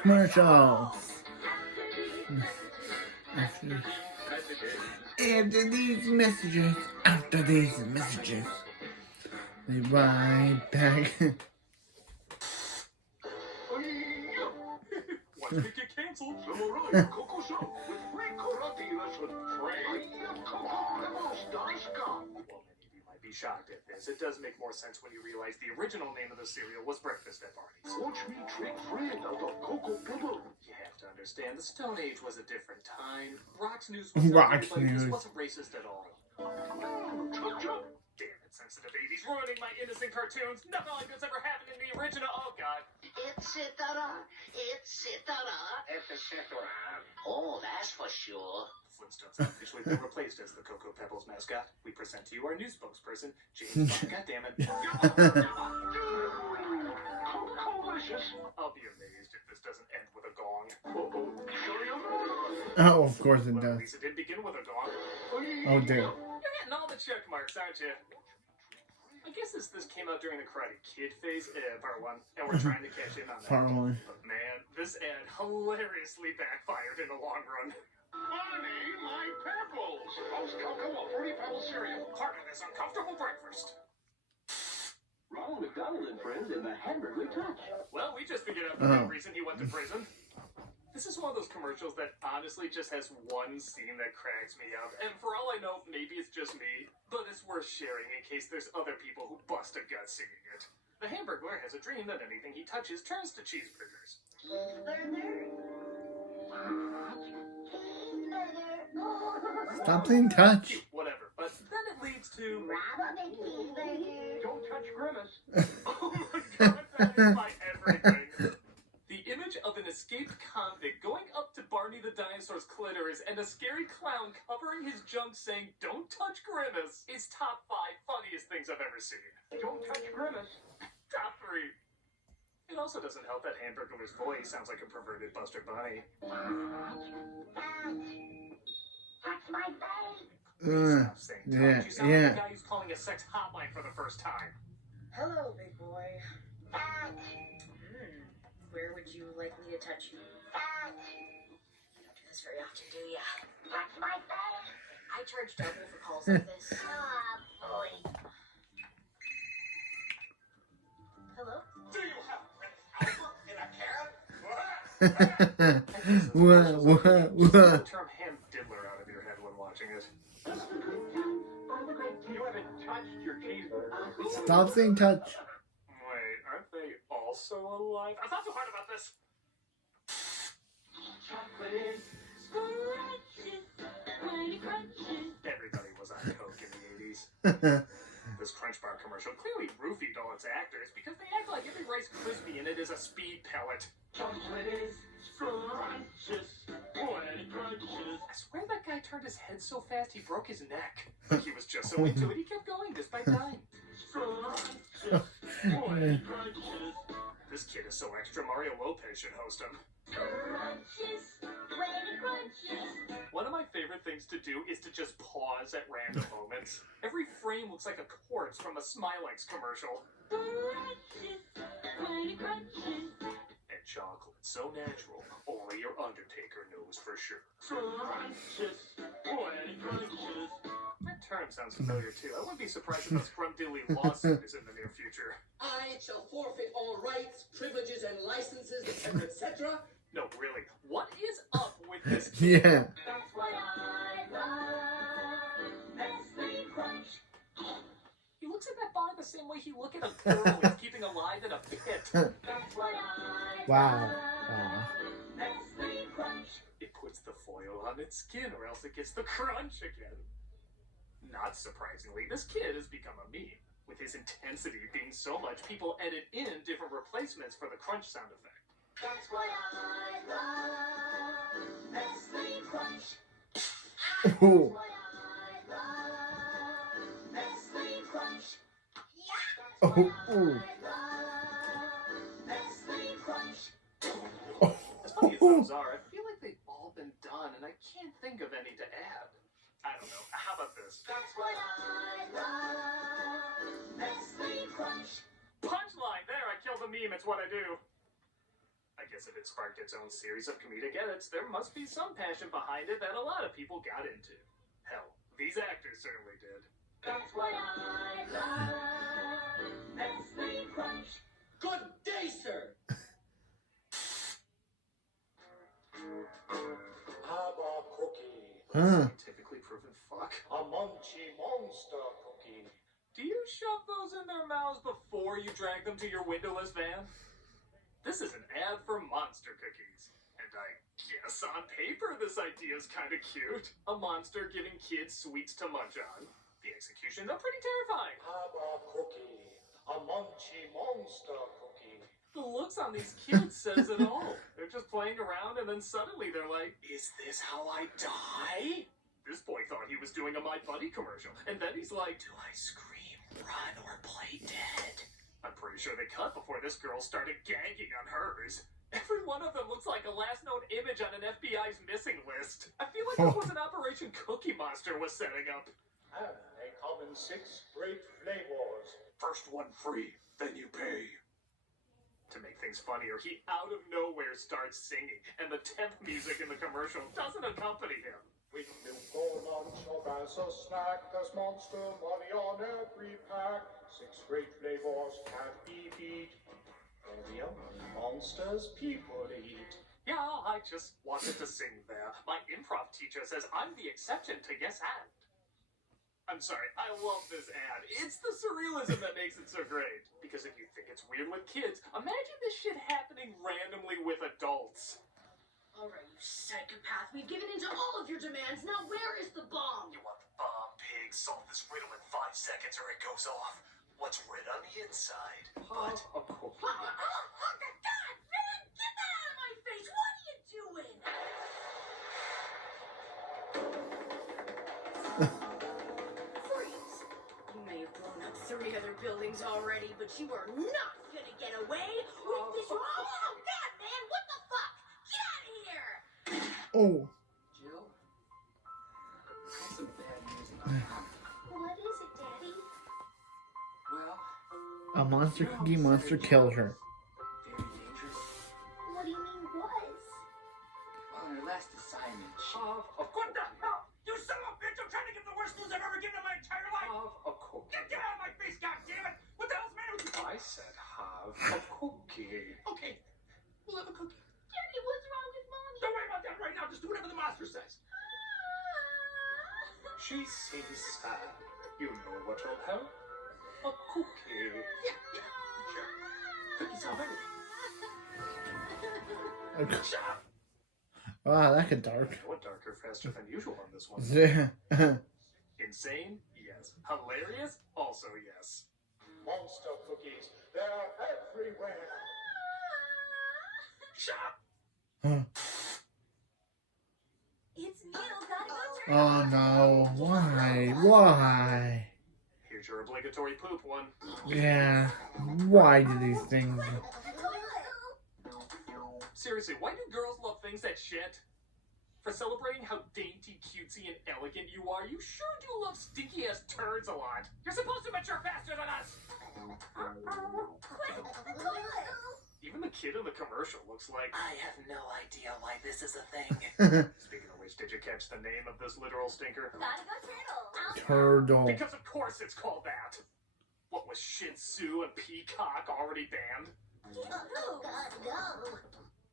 Commercials. After these messages, we ride back. Watch me get canceled. Samurai Coco Show with free karate lesson. Well, many of you might be shocked at this. It does make more sense when you realize the original name of the cereal was Breakfast at Barney's. Watch me trick Fred out of Cocoa Pebble. You have to understand, the Stone Age was a different time. Rock's News was Rock's but this News. wasn't racist at all. Damn it, sensitive 80s, ruining my innocent cartoons. Nothing like this ever happened in the original. Oh, God. Etc. Oh, that's for sure. Flintstones have officially been replaced as the Cocoa Pebbles mascot. We present to you our new spokesperson, James Bond. God damn it. I'll be amazed if this doesn't end with a gong. Oh, of course it Well, at does. least it did begin with a gong. Oh, dear. You're getting all the check marks, aren't you? I guess this came out during the Karate Kid phase, part one, and we're trying to catch in on that. Part one. But man, this ad hilariously backfired in the long run. Honey, my pebbles. Most cocoa fruity pebble cereal. Part of this uncomfortable breakfast. Ronald McDonald and friends in the Hamburger Touch. Well, we just figured out the main reason he went to prison. This is one of those commercials that honestly just has one scene that cracks me up. And for all I know, maybe it's just me, but it's worth sharing in case there's other people who bust a gut seeing it. The Hamburglar has a dream that anything he touches turns to cheeseburgers. Stop saying touch. Cute, whatever. But then it leads to... Don't touch Grimace. Oh my God, that is my everything. The image of an escaped convict going up to Barney the dinosaur's clitoris and a scary clown covering his junk saying, "Don't touch Grimace," is top 5 funniest things I've ever seen. Don't touch Grimace. Top 3. It also doesn't help that Hamburglar's voice sounds like a perverted Buster Bunny. That's my babe. Stop saying touch. Yeah, You sound yeah. like a guy who's calling a sex hotline for the first time. Hello, big boy. Where would you like me to touch you? You don't do this very often, do ya? That's my babe. I charge double for calls like this. Boy. Hello? Do you have alpha in a can? What? Term ham diddler out of your head when watching it. You haven't touched your cheeseburger. Stop saying touch. Wait, aren't they also alive? I thought too hard about this. Everybody was on coke in the 80s. This Crunch Bar commercial clearly roofied all its actors because they act like every Rice Krispie in it is a speed pellet. I swear that guy turned his head so fast he broke his neck. But he was just so into it, he kept going despite dying. This kid is so extra, Mario Lopez should host him. One of my favorite things to do is to just pause at random moments. Every frame looks like a corpse from a Smilex commercial. And chocolate, so natural, only your Undertaker knows for sure. That term sounds familiar too. I wouldn't be surprised if a Scrumdiddly lawsuit is in the near future. I shall forfeit all rights, privileges, and licenses, etc., etc. No, really, what is up with this kid? Yeah. That's what I love. Nestle Crunch. He looks at that bar the same way he look at a girl he's keeping alive in a pit. That's what I Wow. Nestle Crunch. It puts the foil on its skin or else it gets the crunch again. Not surprisingly, this kid has become a meme. With his intensity being so much, people edit in different replacements for the crunch sound effect. That's what I love. Nestle Crunch. Oh. What I love. Nestle Crunch. Oh. Oh. Nestle Crunch. As funny as those are, I feel like they've all been done, and I can't think of any to add. I don't know. How about this? That's what I love. Nestle Crunch. Punchline! There, I killed the meme. It's what I do. I guess guess if it sparked its own series of comedic edits, there must be some passion behind it that a lot of people got into. Hell, these actors certainly did. That's what I love. Nestle Crunch. Good day, sir. Have a cookie. Huh. Scientifically proven fuck. A munchy monster cookie. Do you shove those in their mouths before you drag them to your windowless van? This is an ad for monster cookies. And I guess on paper this idea is kind of cute. A monster giving kids sweets to munch on. The execution, though, pretty terrifying. Have a cookie. A munchy monster cookie. The looks on these kids says it all. They're just playing around and then suddenly they're like, is this how I die? This boy thought he was doing a My Buddy commercial. And then he's like, do I scream, run, or play dead? I'm pretty sure they cut before this girl started gagging on hers. Every one of them looks like a last known image on an FBI's missing list. I feel like this was an Operation Cookie Monster was setting up. And they come in 6 great flavors. First one free, then you pay. To make things funnier, he out of nowhere starts singing, and the temp music in the commercial doesn't accompany him. With milk or lunch or as a snack, there's monster money on every pack. 6 great flavors can't be beat. They're the only monsters people eat. Yeah, I just wanted to sing there. My improv teacher says I'm the exception to yes and. I'm sorry, I love this ad. It's the surrealism that makes it so great. Because if you think it's weird with kids, imagine this shit happening randomly with adults. Alright, you psychopath. We've given in to all of your demands. Now where is the bomb? You want the bomb, pig? Solve this riddle in 5 seconds or it goes off. What's red on the inside? But, of course. Oh, God, man! Get that out of my face! What are you doing? Freeze! You may have blown up 3 other buildings already, but you are not gonna get away with this. Oh, God, man! What the fuck? Get out of here! Oh. Jill? I have some bad news about that. What is it, Daddy? Well, A monster cookie monster killed her. very dangerous. What do you mean was? Well, on her last assignment, she... What the hell? You son of a bitch! I'm trying to give the worst news I've ever given in my entire life! Of course. Get out of my face, goddammit! What the hell's the matter with you? I said have a cookie. Okay, we'll have a cookie. Daddy, what's wrong with Mommy? Don't worry about that right now. Just do whatever the monster says. She seems sad. You know what will help? A cookie. Yeah, sure. Cookies solve everything. Okay. Shut up! Wow, that got dark. What darker, faster than usual on this one? Yeah. Insane? Yes. Hilarious? Also yes. Monster cookies. They're everywhere. Shut up! It's Neil, gotta go turn Oh no. Why? Why? Here's your obligatory poop one. Yeah. Why do these things? Seriously, why do girls love things that shit? For celebrating how dainty, cutesy, and elegant you are, you sure do love stinky-ass turds a lot. You're supposed to mature faster than us! Quick, the toilet! Even the kid in the commercial looks like... I have no idea why this is a thing. Speaking of which, did you catch the name of this literal stinker? Gotta go turtle. Turtle. Because of course it's called that! What was Shih Tzu and Peacock already banned? Gotta go.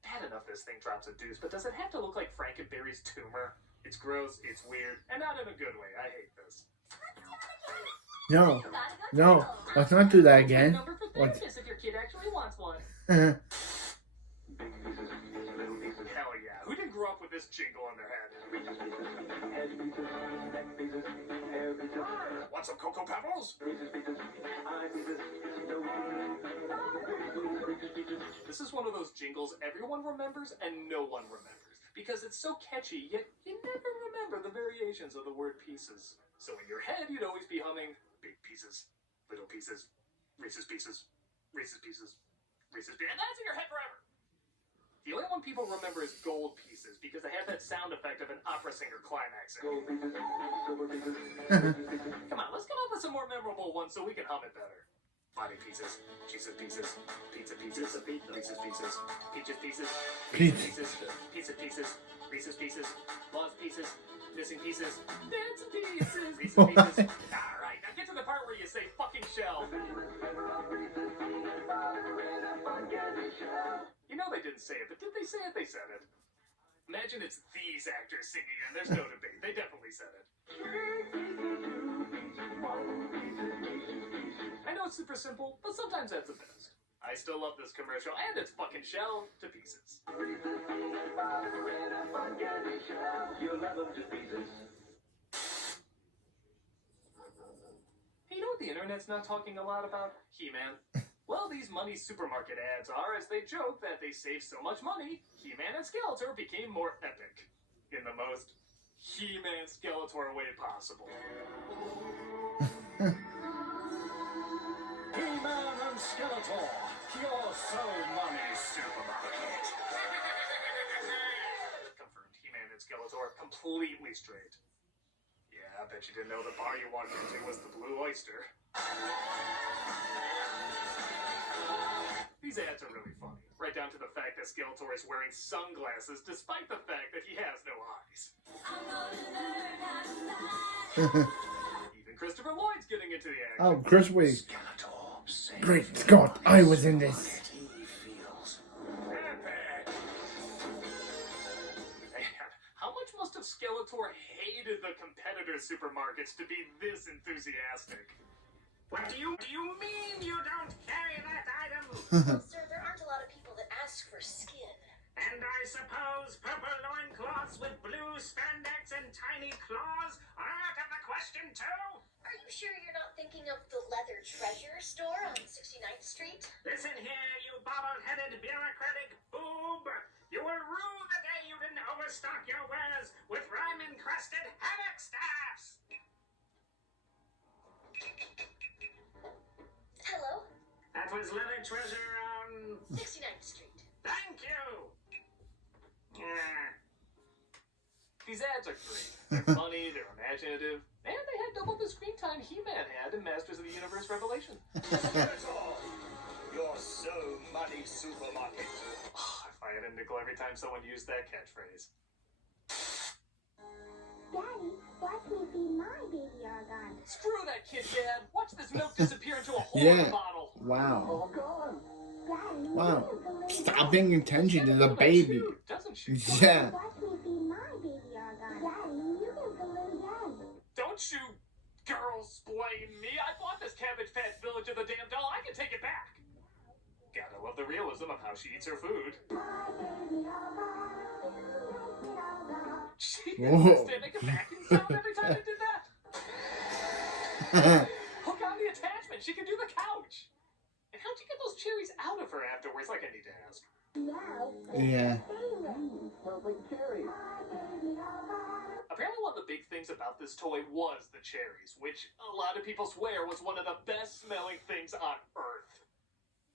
Bad enough this thing drops a deuce, but does it have to look like Frankenberry's tumor? It's gross, it's weird, and not in a good way. I hate this. No. Gotta go No. turtle. Let's not do that again. Number for What? therapist if your kid actually wants one. Oh. Hell yeah. Who didn't grow up with this jingle in their head? Want some Cocoa Pebbles? This is one of those jingles everyone remembers and no one remembers. Because it's so catchy, yet you never remember the variations of the word pieces. So in your head, you'd always be humming big pieces, little pieces, Reese's pieces, Reese's pieces, Reese's pieces. And that's in your head forever. The only one people remember is gold pieces because they have that sound effect of an opera singer climaxing. Come on, let's come up with some more memorable ones so we can hum it better. Body pieces. Pieces, pieces. Pizza pieces. Reese's pieces. Peaches pieces. Pizza. Pieces. Pizza pieces. Reese's pieces. Lost pieces. Missing pieces. Dancing pieces. Reese's pieces. Alright, now get to the part where you say fucking shell. You know they didn't say it, but did they say it? They said it. Imagine it's these actors singing, and there's no debate. They definitely said it. I know it's super simple, but sometimes that's the best. I still love this commercial and its fucking shell to pieces. You know what the internet's not talking a lot about? He-Man. Well, these money supermarket ads are, as they joke that they save so much money, He-Man and Skeletor became more epic. In the most He-Man Skeletor way possible. He-Man and Skeletor, your soul money supermarket. Confirmed, He-Man and Skeletor completely straight. Yeah, I bet you didn't know the bar you wanted into was the Blue Oyster. These ads are really funny, right down to the fact that Skeletor is wearing sunglasses despite the fact that he has no eyes. Even Christopher Lloyd's getting into the act. Oh, Chris Wade. Skeletor, say Great Scott, I was in this. that he feels Man, how much must have Skeletor hated the competitor supermarkets to be this enthusiastic? What do you mean you don't carry that item? Sir, there aren't a lot of people that ask for skin. And I suppose purple loincloths with blue spandex and tiny claws are out of the question too? Are you sure you're not thinking of the Leather Treasure store on 69th Street? Listen here, you bobble-headed bureaucratic boob. You will rue the day you didn't overstock your wares with rhyme-encrusted hammock staffs. Hello? That was Leather Treasure on... 69th Street. Thank you. Yeah. These ads are great. They're funny, they're imaginative, and they had double the screen time He-Man had in Masters of the Universe Revelation. Skeletor, your soul money supermarket. If I had a nickel every time someone used that catchphrase. Daddy, watch me feed my baby argon. Screw that kid, Dad! Watch this milk disappear into a hole in Yeah. the bottle! Wow. Oh, God. Daddy, Wow. you can balloon Stop paying attention to the baby. Doesn't she? Yeah. Watch me feed my baby argon. Daddy, you can balloon again. Don't you girl-splain me! I bought this Cabbage Patch Village of the damn doll! I can take it back! Gotta love the realism of how she eats her food. She Whoa. did make a vacuum sound every time I did that! Hook on the attachment! She can do the couch! And how'd you get those cherries out of her afterwards? Like I need to ask. Now, Yeah. Smells like cherries. Apparently one of the big things about this toy was the cherries, which a lot of people swear was one of the best smelling things on Earth.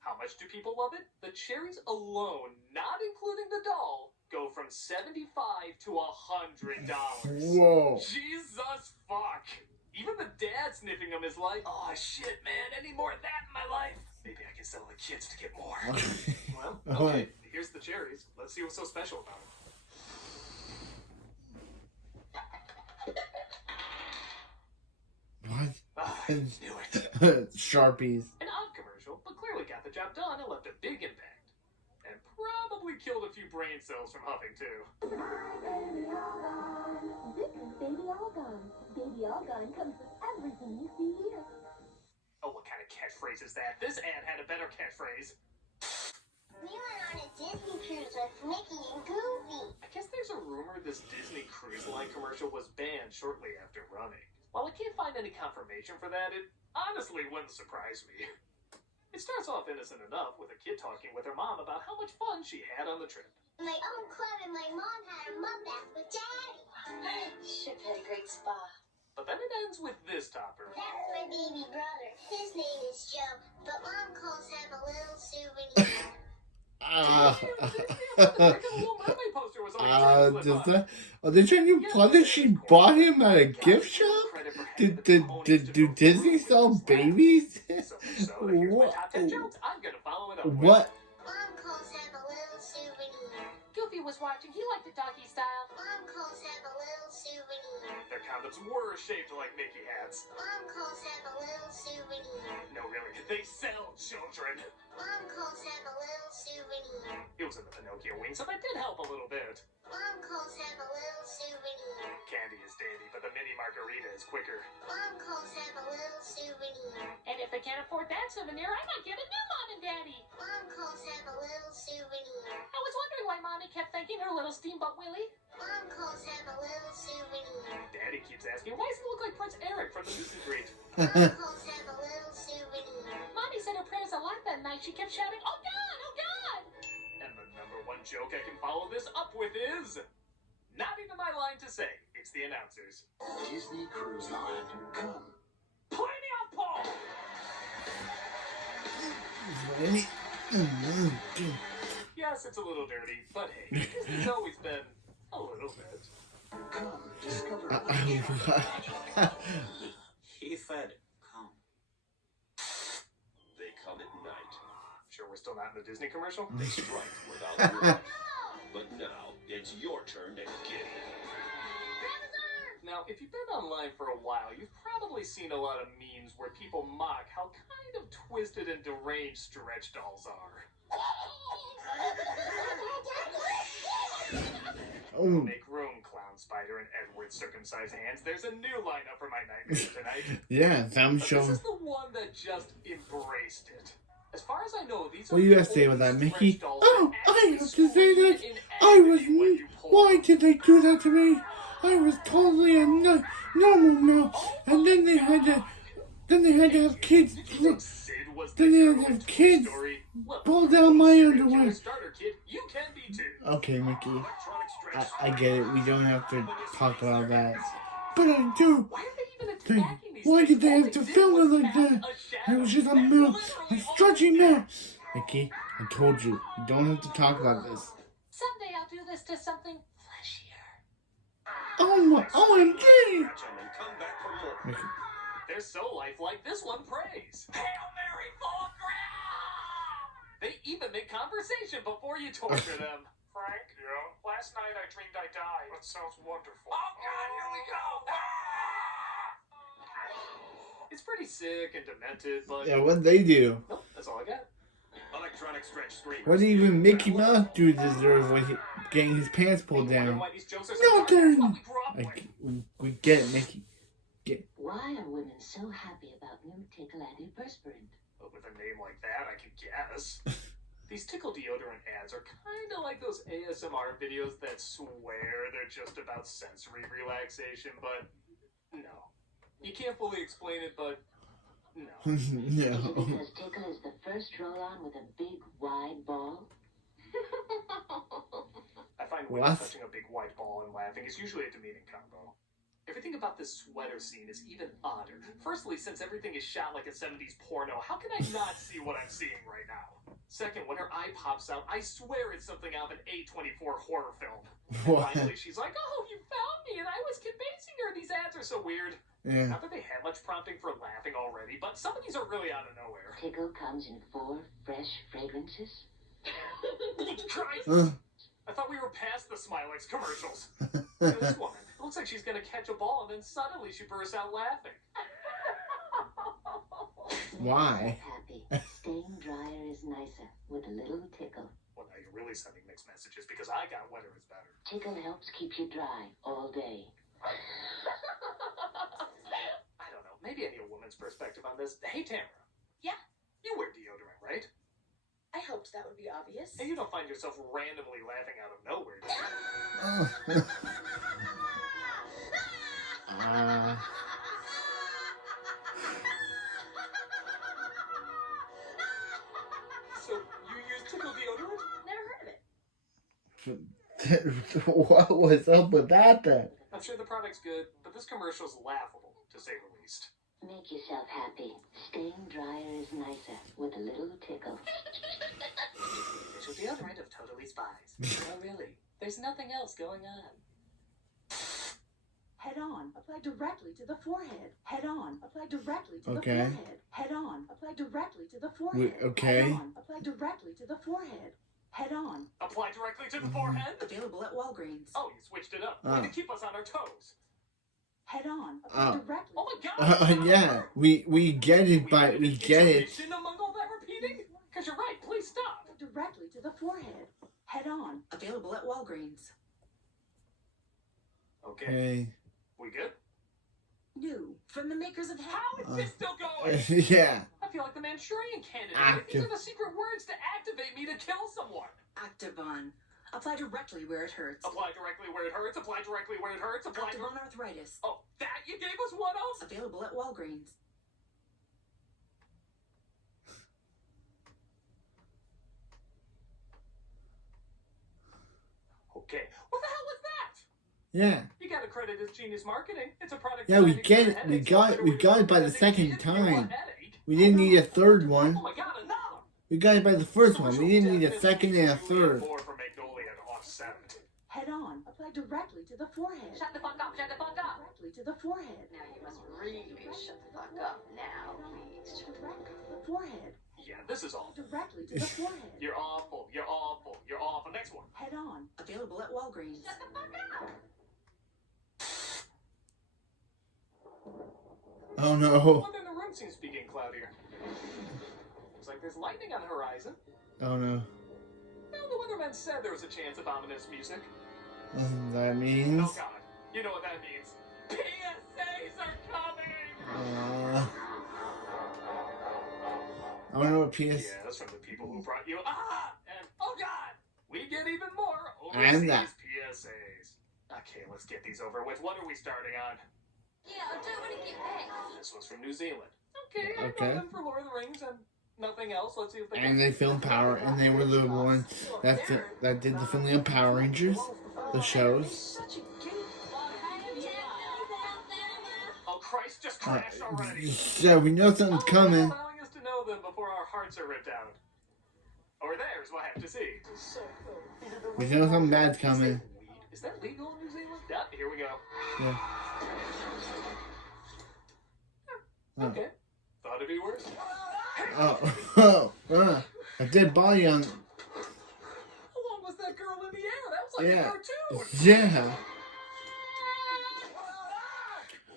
How much do people love it? The cherries alone, not including the doll, go from $75 to $100. Whoa. Jesus fuck! Even the dad sniffing them is like, oh shit, man, I need more of that in my life. Maybe I can sell the kids to get more. Well, okay, here's the cherries. Let's see what's so special about them. What? I knew it. Sharpies. An odd commercial, but clearly got the job done and left a big impact. And probably killed a few brain cells from huffing too. this is baby argon. Baby argon comes with everything you see here. Oh, what kind of catchphrase is that? This ad had a better catchphrase. We went on a Disney cruise with Mickey and Goofy. I guess there's a rumor this Disney Cruise Line commercial was banned shortly after running. While I can't find any confirmation for that, it honestly wouldn't surprise me. It starts off innocent enough with a kid talking with her mom about how much fun she had on the trip. My own club and my mom had a mud bath with Daddy. Ship had a great spa. But then it ends with this topper. That's my baby brother. His name is Joe, but Mom calls him a little souvenir. The Little Mermaid poster was on the Does that? Are they trying to punish? She bought him at a gift shop? Do Disney sell babies? So much So here's my What? top 10 jokes I'm gonna follow it up with. What? Mom calls him a little souvenir. Goofy was watching. He liked the doggy style. Mom calls him a little souvenir. Their condoms were shaped like Mickey hats. Mom calls him a little souvenir. No, really, they sell children. Mom calls him a little souvenir. It was in the Pinocchio wing, so that did help a little bit. Mom calls him a little souvenir. Candy is dandy, but the mini margarita is quicker. Mom calls him a little souvenir. And if they can't afford that souvenir, I might get a new mom and daddy. Mom calls him a little souvenir. I was wondering why Mommy kept thanking her little steamboat Willie. Mom calls him a little souvenir. Daddy keeps asking, why does he look like Prince Eric from the meet and greet? Mom calls him a little souvenir. Mommy said her prayers a lot that night. She kept shouting, "Oh God, oh God!" And the number one joke I can follow this up with is... not even my line to say. It's the announcers. Disney Cruise Line. Come. Play me off, Paul! Yes, it's a little dirty, but hey, Disney's always been a little bit. Come. Discover. He said, come. They come at night. Sure we're still not in the Disney commercial? They strike without warning. But now, it's your turn to get it. Now, if you've been online for a while, you've probably seen a lot of memes where people mock how kind of twisted and deranged stretch dolls are. Oh, Make room, Clown Spider and Edward's circumcised hands. There's a new lineup for my nightmare tonight. yeah, I'm But sure. this is the one that just embraced it. As far as I know, these are What do you the have to say only about that, stretch Mickey? dolls Oh, that I actually have to say that scream in I was agony when me. you pull Why them. did they do that to me? I was totally normal now, and then they had to have kids. Did you think Sid was the Then they hero had to in have Toy kids Story? Well, pull down my straight underwear. to a starter kit, you can be too. Okay, Mickey, Electronic stretch I get it. We don't have to talk about that, but I do. Why are they even They, attacking these why things? did they All have to did film was it like cast that? a shadow. It was just a That's milk, literally a all stretchy they did. milk. Mickey, I told you, you don't have to talk about this. Someday I'll do this to something fleshier. Oh my, OMG! Scratch 'em and come back for more. Mickey, They're so lifelike, this one prays. Hail Mary, full of grace! They even make conversation before you torture them. Frank? Yeah? Last night I dreamed I died. That sounds wonderful. Oh God, here we go! It's pretty sick and demented, but yeah, what'd they do? nope, that's all I got. Electronic stretch screamers. What did even Mickey Mouse do to deserve when he getting his pants pulled You wonder down? why these jokes are so No, dark? That's dude. what we grew up with. We get it, Mickey. Why are women so happy about new Tickle antiperspirant? But with a name like that, I can guess. These tickle deodorant ads are kind of like those ASMR videos that swear they're just about sensory relaxation, but no. You can't fully explain it, but no. Is it no. because Tickle is the first roll-on with a big, wide ball? I find women What? touching a big white ball and laughing is usually a demeaning combo. Everything about this sweater scene is even odder. Firstly, since everything is shot like a 70s porno, how can I not see what I'm seeing right now? Second, when her eye pops out, I swear it's something out of an A24 horror film. And What? finally, she's like, "Oh, you found me, and I was convincing her. These ads are so weird." Yeah. Not that they had much prompting for laughing already, but some of these are really out of nowhere. Tickle comes in 4 fresh fragrances. Christ! Uh, I thought we were past the Smilex commercials. Look at this woman. It looks like she's gonna catch a ball, and then suddenly she bursts out laughing. why? Happy. Staying drier is nicer with a little Tickle. Well, now you're really sending mixed messages because I got wetter is better. Tickle helps keep you dry all day. I don't know. Maybe I need a woman's perspective on this. Hey, Tamara. Yeah? You wear deodorant, right? I hoped that would be obvious. And you don't find yourself randomly laughing out of nowhere, do you? So, you use tickle deodorant? Never heard of it. What was up with that then? I'm sure the product's good, but this commercial's laughable, to say the least. Make yourself happy. Staying drier is nicer with a little Tickle. Visual deodorant of Totally Spies. Oh, really? There's nothing else going on. Head on. Apply directly to the forehead. Head on. Apply directly to the Okay. forehead. Head on. Apply directly to the forehead. Okay. Head on. Apply directly to the forehead. Head on. Apply directly to the forehead? Available at Walgreens. Oh, you switched it up. Way to keep us on our toes. Head on. Apply directly. Oh my God! Yeah, we get it, but we get it. Among all that repeating? Because you're right. Please stop. Directly to the forehead. Head on. Available at Walgreens. Okay. Okay. We good? New. From the makers of How is this still going? Yeah. I feel like the Manchurian candidate. Active. These are the secret words to activate me to kill someone. Activon. Apply directly where it hurts. Apply directly where it hurts. Apply directly where it hurts. Apply. Activon arthritis. Oh, that you gave us one of? Available at Walgreens. Okay. What the hell was that? Yeah. You gotta credit his genius marketing. It's a product. Yeah, we designed to get cure it. We headaches. got it by the second You feel a time. headache? We didn't need a third one. Oh my God, enough! We got it by the first one. We didn't need a second and a third. More for Magnolia and Offset. Head on. Apply directly to the forehead. Shut the fuck up, shut the fuck up. Directly to the forehead. Now you must really shut the fuck up now, please. Directly to the forehead. Yeah, this is awful. Directly to the forehead. You're awful. You're awful. You're awful. Next one. Head on. Available at Walgreens. Shut the fuck up. Oh no. Wonder in the room seems to be getting cloudier. Looks like there's lightning on the horizon. Oh no. Well, the weatherman said there was a chance of ominous music. That means. Oh God, you know what that means. PSAs are coming! I don't know what PS. Yeah, that's from the people who brought you. And oh God, we get even more And overseas that. PSAs. Okay, let's get these over with. What are we starting on? Yeah, I'll do it when I get back. This one's from New Zealand. Okay, I Okay. know them for Lord of the Rings and nothing else. Let's see if they And they filmed Power, and they were the one that did the filming of Power Rangers, the shows. Such a geek. Oh Christ, just crashed already. So we know something's coming. Allowing us to know them before our hearts are ripped out. Or theirs, we'll have to see. We know something bad's coming. Is that legal in New Zealand? Yeah, here we go. Yeah. Okay. Thought it'd be worse. A dead body on. How long was that girl in the air? That was like a Yeah. cartoon. Yeah.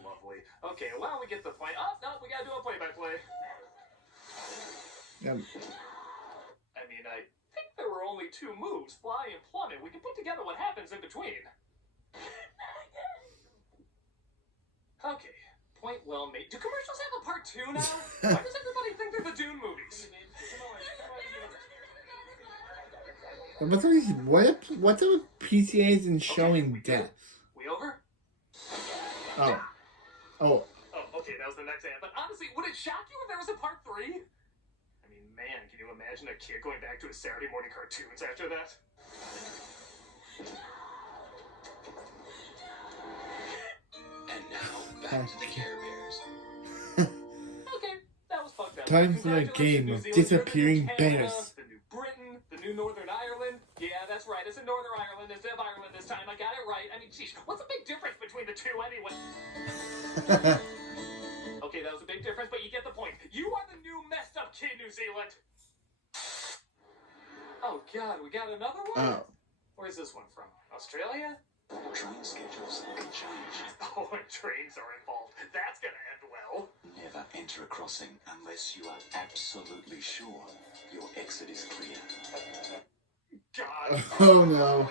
Lovely. Okay, well, we get the point. Oh, no, we gotta do a play-by-play. Yeah. I mean, I think there were only two moves, fly and plummet. We can put together what happens in between. Okay, point well made. Do commercials have a part 2 now? Why does everybody think they're the Dune movies? What's up with PCAs and showing death? We over? Oh. Oh, okay, that was the next ad. But honestly, would it shock you if there was a part 3? I mean, man, can you imagine a kid going back to his Saturday morning cartoons after that? And now, back to the Care Bears. Okay, that was fucked up. Time for a game of disappearing bears. The New Britain, the new Northern Ireland. Yeah, that's right. It's in Northern Ireland instead of Ireland this time. I got it right. I mean, geez, what's the big difference between the two anyway? Okay, that was a big difference, but you get the point. You are the new messed up kid, New Zealand. Oh God, we got another one. Oh. Where's this one from? Australia? Train schedules can change. Oh, and trains are involved. That's gonna end well. Never enter a crossing unless you are absolutely sure your exit is clear. God. Oh no.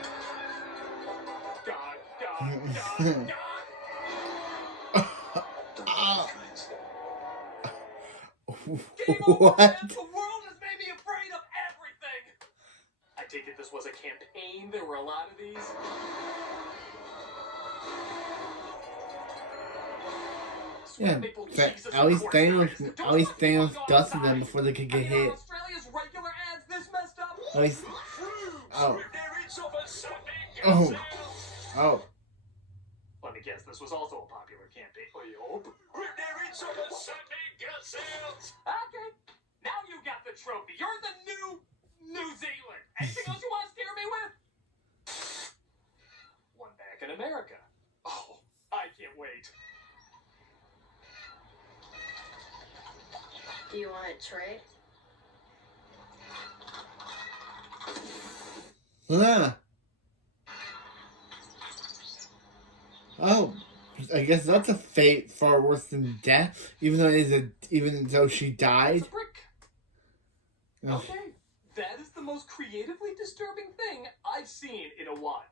God. Don't take trains. Game over, What? man. The world has made me afraid of everything. I take it this was a campaign. There were a lot of these. Yeah, Maple but Jesus, at least of course there is. Thanos Don't dusted die. them before they could get I mean, hit. are Australia's regular ads this messed up? At least. Oh. Oh. Oh. Let me guess, this was also a popular campaign. I hope. Okay, now you got the trophy. You're the new New Zealand. Anything else you want to scare me with? One back in America. Oh, I can't Do you want to trade? Yeah. Oh, I guess that's a fate far worse than death. Even though she died. It's a brick. Okay, that is the most creatively disturbing thing I've seen in a while.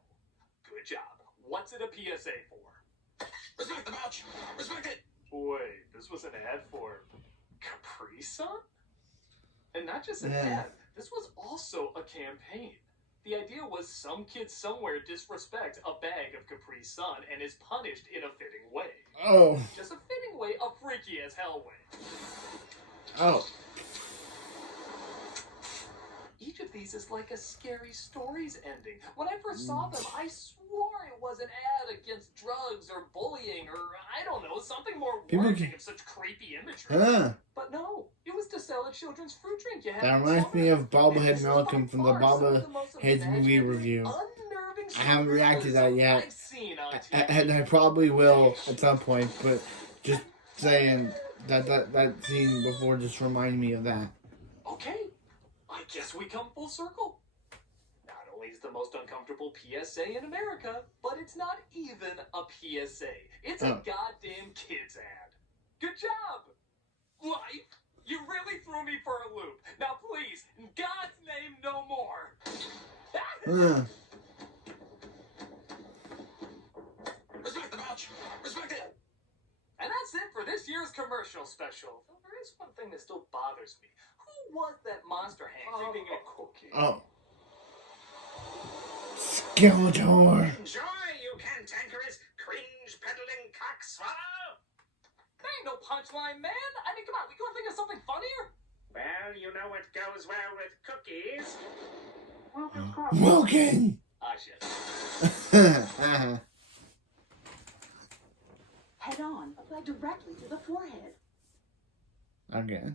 Good job. What's it a PSA for? Respect the pouch! Respect it! Wait, this was an ad for Capri Sun? And not just an Yeah. ad, this was also a campaign. The idea was some kid somewhere disrespects a bag of Capri Sun and is punished in a fitting way. Oh. Just a fitting way, a freaky as hell way. Oh. Each of these is like a scary stories ending. When I first saw them, I swore it was an ad against drugs or bullying or, I don't know, something more warranting of such creepy imagery. But no, it was to sell a children's fruit drink. You had That reminds me of Bobblehead Malcolm from the Bobblehead movie review. I haven't reacted to that yet, and I probably will at some point, but just saying that scene before just reminded me of that. Okay, I guess we come full circle. Not only is the most uncomfortable PSA in America, but it's not even a PSA. It's a goddamn kids ad. Good job! Life, you really threw me for a loop. Now please, in God's name, no more. Respect the pouch! Respect it! And that's it for this year's commercial special. Though there is one thing that still bothers me. Who was that monster hang creeping a cookie? Oh. Skeletor. Enjoy, you cantankerous, cringe-peddling cockswallow! That ain't no punchline, man. I mean, come on, we gonna think of something funnier? Well, you know what goes well with cookies. Wilkin. Ah, shit. Head on. Apply directly to the forehead. Okay.